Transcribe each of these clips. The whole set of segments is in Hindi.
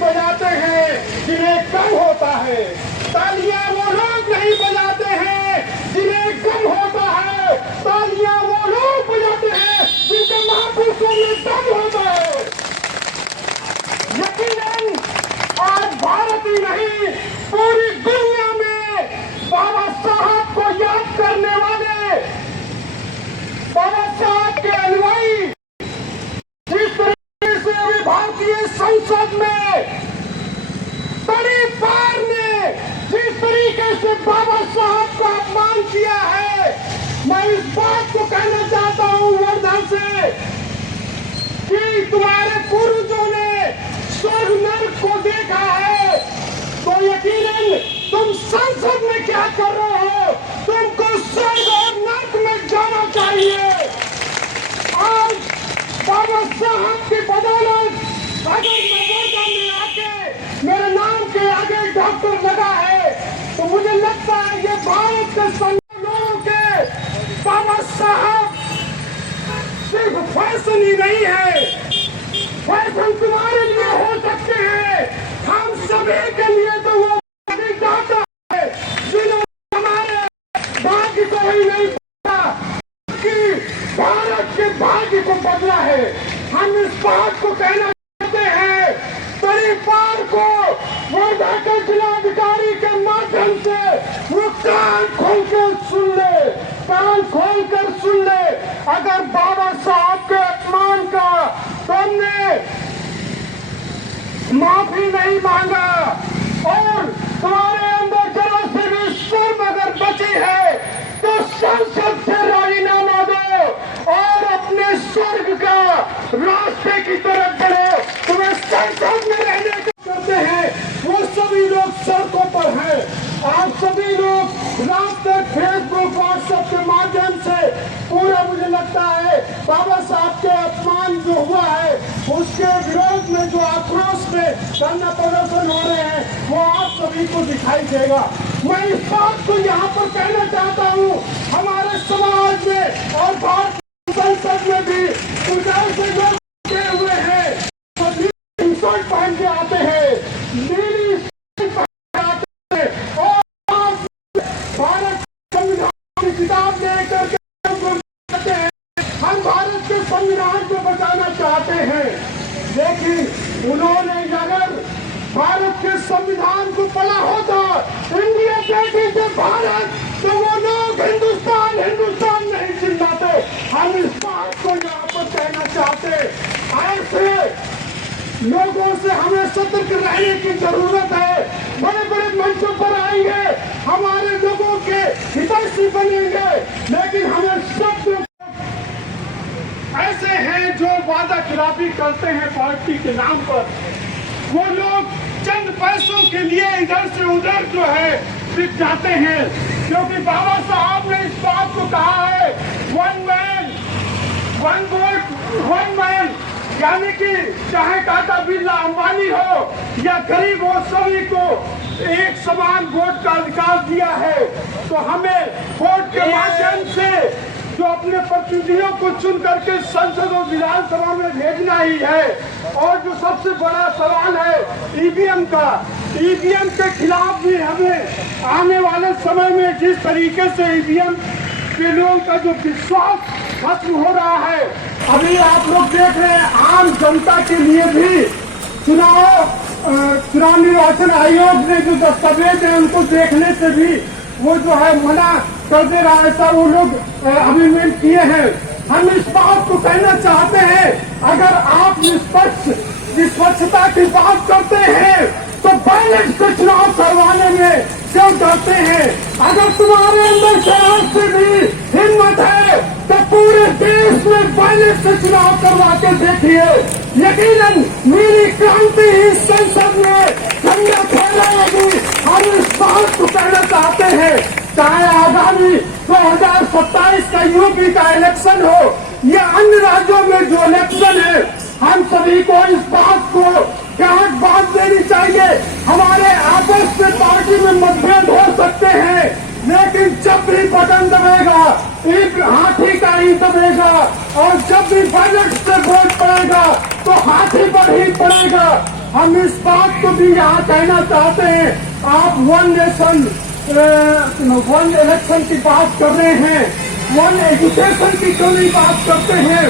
बजाते हैं जिन्हें गम होता है। तालियां वो लोग नहीं बजाते हैं जिन्हें गम होता है। तालियां वो लोग बजाते हैं जिनके महापुरुषों में दम होता है। यकीनन आज भारत ही नहीं पूरी दुनिया में बाबा साहब को याद करने वाले, बाबा साहब के अनुयायी जिस तरीके से अभी भारतीय संसद में बड़ी बार ने जिस तरीके से बाबा साहब का अपमान किया है, मैं इस बात को कहना चाहता हूं वर्धा से कि तुम्हारे पूर्वजों ने स्वर्ग नरक को देखा है तो यकीनन तुम संसद में क्या कर रहे हो? तुमको स्वर्ग और नरक में जाना चाहिए। आज बाबा साहब की बदौलत अगर मैं वर्धा में आके मेरे नाम के आगे डॉक्टर लगा है तो मुझे लगता है ये भारत के लोगों के बाबा साहब सिर्फ फैशन ही नहीं है, फैशन तुम्हारे लिए हो सकते हैं, हम सभी के लिए तो वो डॉक्टर है जिन्होंने हमारे भाग्य को ही नहीं बदला कि भारत के भाग्य को बदला है। हम इस बात को कहना चाहते हैं परिवार को वर्धा के जिलाधिकारी के माध्यम से वो कान खोल कर सुन ले, कान खोल कर सुन ले। अगर बाबा साहब के अपमान का तुमने माफी नहीं मांगा और तुम्हारे अंदर जरा से भी शर्म अगर बची है तो संसद से राजीनामा दो और अपने स्वर्ग का रास्ते की तरफ बढ़ो। तुम्हें संसद में रहने को करते हैं वो सभी लोग सड़कों पर हैं। आप सभी लोग रात तक फेसबुक व्हाट्सएप के माध्यम से पूरा मुझे लगता है बाबा साहब के अपमान जो हुआ है उसके विरोध में जो आक्रोश में धरना प्रदर्शन हो रहे हैं वो आप सभी को दिखाई देगा। मैं इस बात को यहाँ पर कहना चाहता हूँ हमारे समाज में और भारतीय संसद में भी कुछ ऐसे लोग हुए हैं शर्ट पहन के आते हैं, नीली पहन के आते हैं और भारत संविधान की किताब लेकर के हैं। हम भारत के संविधान को बचाना चाहते हैं लेकिन उन्होंने अगर भारत के संविधान को पढ़ा होता इंडिया गेट से भारत तो वो लोग हिंदुस्तान हिंदुस्तान नहीं चिल्लाते। हम इस बात को यहाँ पर कहना चाहते ऐसे लोगों से हमें सतर्क रहने की जरूरत है। बड़े बड़े मंचों पर आएंगे हमारे लोगों के हितैषी बनेंगे लेकिन हमें सब ऐसे हैं जो वादा खिलाफी करते हैं पार्टी के नाम पर। वो लोग चंद पैसों के लिए इधर से उधर जो है बिक जाते हैं क्योंकि बाबा साहब ने इस बात को कहा है one man one vote one man, यानी कि चाहे टाटा बिरला अंबानी हो या गरीब हो सभी को एक समान वोट का अधिकार दिया है। तो हमें वोट के माध्यम से जो अपने प्रतिनिधियों को चुन करके संसद और विधानसभा में भेजना ही है। और जो सबसे बड़ा सवाल है ईवीएम का, ईवीएम के खिलाफ भी हमें आने वाले समय में जिस तरीके से ईवीएम के लोगों का जो विश्वास खत्म हो रहा है, अभी आप लोग देख रहे हैं आम जनता के लिए भी चुनाव निर्वाचन आयोग ने जो दस्तावेज है उनको देखने से भी वो जो है मना कर दे रहा है। ऐसा वो लोग अमेंडमेंट किए हैं। हम इस बात को कहना चाहते हैं अगर आप निष्पक्षता की बात करते हैं तो बैलेट से चुनाव करवाने में क्यों डरते हैं? अगर तुम्हारे अंदर जरा से भी हिम्मत है तो पूरे देश में बैलेट से चुनाव करवा के देखिए। यकीनन मेरी क्रांति ही संसद में झंडा फहराएगी। हम इस बात को कहना चाहते हैं चाहे आगामी 2027 का यूपी का इलेक्शन हो या अन्य राज्यों में जो इलेक्शन है, हम सभी को इस बात को गांठ बांध देनी चाहिए। हमारे आपस में पार्टी में मतभेद हो सकते हैं लेकिन जब भी बटन दबेगा एक हाथी का ही दबेगा और जब भी बजट से वोट पड़ेगा तो हाथी पर ही पड़ेगा। हम इस बात को भी यहाँ कहना चाहते हैं, आप वन नेशन वन इलेक्शन की बात कर रहे हैं, वन एजुकेशन की क्यों नहीं बात करते हैं?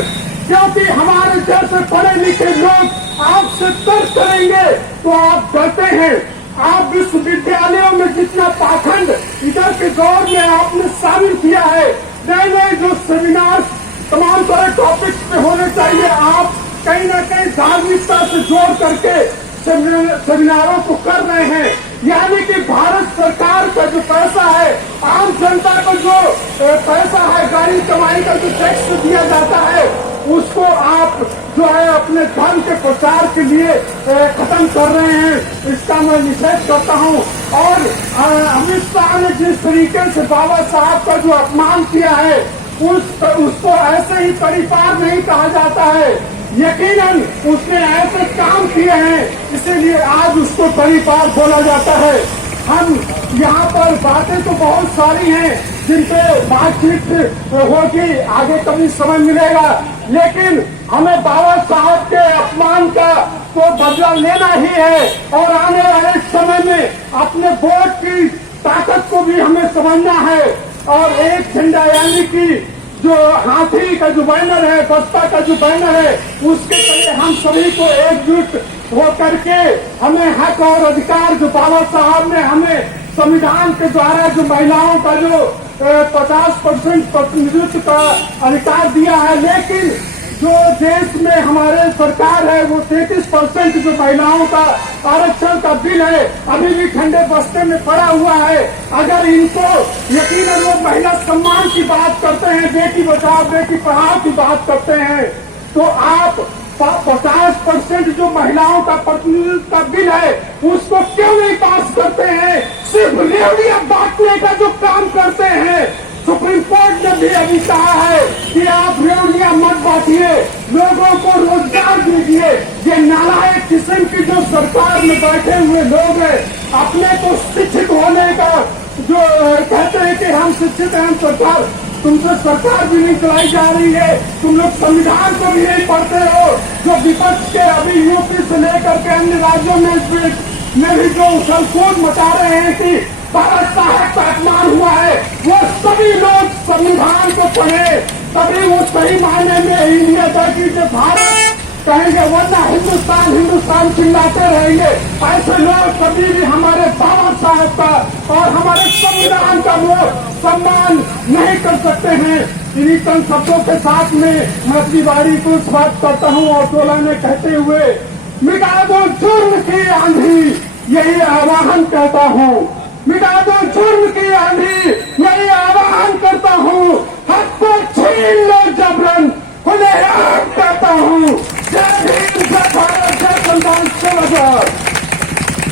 क्योंकि हमारे जैसे पढ़े लिखे लोग आपसे तर्क करेंगे तो आप डरते हैं। आप विश्वविद्यालयों में जितना पाखंड इधर के दौर में आपने शामिल किया है, नए नए जो सेमिनार तमाम तरह टॉपिक्स पे होने चाहिए, आप कहीं ना कहीं धार्मिकता से जोड़ करके सेमिनारों को कर रहे हैं। यानी कि भारत सरकार का जो पैसा है, आम जनता को जो पैसा है, गाड़ी कमाई का जो टैक्स दिया जाता है, उसको आप जो है अपने धर्म के प्रचार के लिए खत्म कर रहे हैं। इसका मैं निषेध करता हूं। और अमित शाह ने जिस तरीके से बाबा साहब का जो अपमान किया है, उसको ऐसे ही परिवार नहीं कहा जाता है। यकीनन उसने ऐसे काम किए हैं, इसीलिए आज उसको परिवार बोला जाता है। हम यहाँ पर बातें तो बहुत सारी हैं जिनपे बातचीत होगी, आगे कभी समय मिलेगा, लेकिन हमें बाबा साहब के अपमान का तो बदला लेना ही है। और आने वाले समय में अपने वोट की ताकत को भी हमें समझना है। और एक झंडा यानी कि जो हाथी का जो बैनर है, बसपा का जो बैनर है, उसके तले हम सभी को एकजुट होकर के हमें हक और अधिकार जो बाबा साहब ने हमें संविधान के द्वारा जो महिलाओं का जो 50% प्रतिनिधित्व का अधिकार दिया है, लेकिन जो देश में हमारे सरकार है वो 33% जो महिलाओं का आरक्षण का बिल है अभी भी ठंडे बस्ते में पड़ा हुआ है। अगर इनको यकीनन वो महिला सम्मान की बात करते हैं, बेटी बचाओ बेटी पढ़ाओ की बात करते हैं, तो आप 50% जो महिलाओं का प्रतिनिधित्व का बिल है उसको क्यों नहीं पास करते हैं? सिर्फ रेवड़िया बांटने का जो काम करते हैं। सुप्रीम कोर्ट ने भी अभी कहा है कि आप रेवड़िया मत बांटिए, लोगों को रोजगार दीजिए। ये नालायक किस्म की जो सरकार में बैठे हुए लोग हैं, अपने को शिक्षित होने का जो कहते हैं कि हम शिक्षित हैं, सरकार तुमसे सरकार भी नहीं चलाई जा रही है, तुम लोग संविधान को भी नहीं पढ़ते हो। जो विपक्ष के अभी यूपी से लेकर के अन्य राज्यों में भी जो उछल कूद मचा रहे हैं कि बाबा साहब का अपमान हुआ है, वो सभी लोग संविधान को पढ़े, तभी वो सही मायने में इंडिया जाएगी जो भारत कहेंगे, वरना हिंदुस्तान हिंदुस्तान चिल्लाते रहेंगे। ऐसे लोग कभी भी हमारे बाबा साहब का और हमारे संविधान का वो सम्मान नहीं कर सकते हैं। इन्हीं चंद शब्दों के साथ में मैं अपनी बारी को समाप्त करता हूँ और टोलाने कहते हुए, मिटा दो जुर्म की आंधी, यही आह्वान करता हूँ। मिटा दो जुर्म की आंधी, यही आह्वान करता हूँ। हक को छीन लो जबरन, खुलेआम करता हूँ। जय भीम, जय भारत, जय संविधान।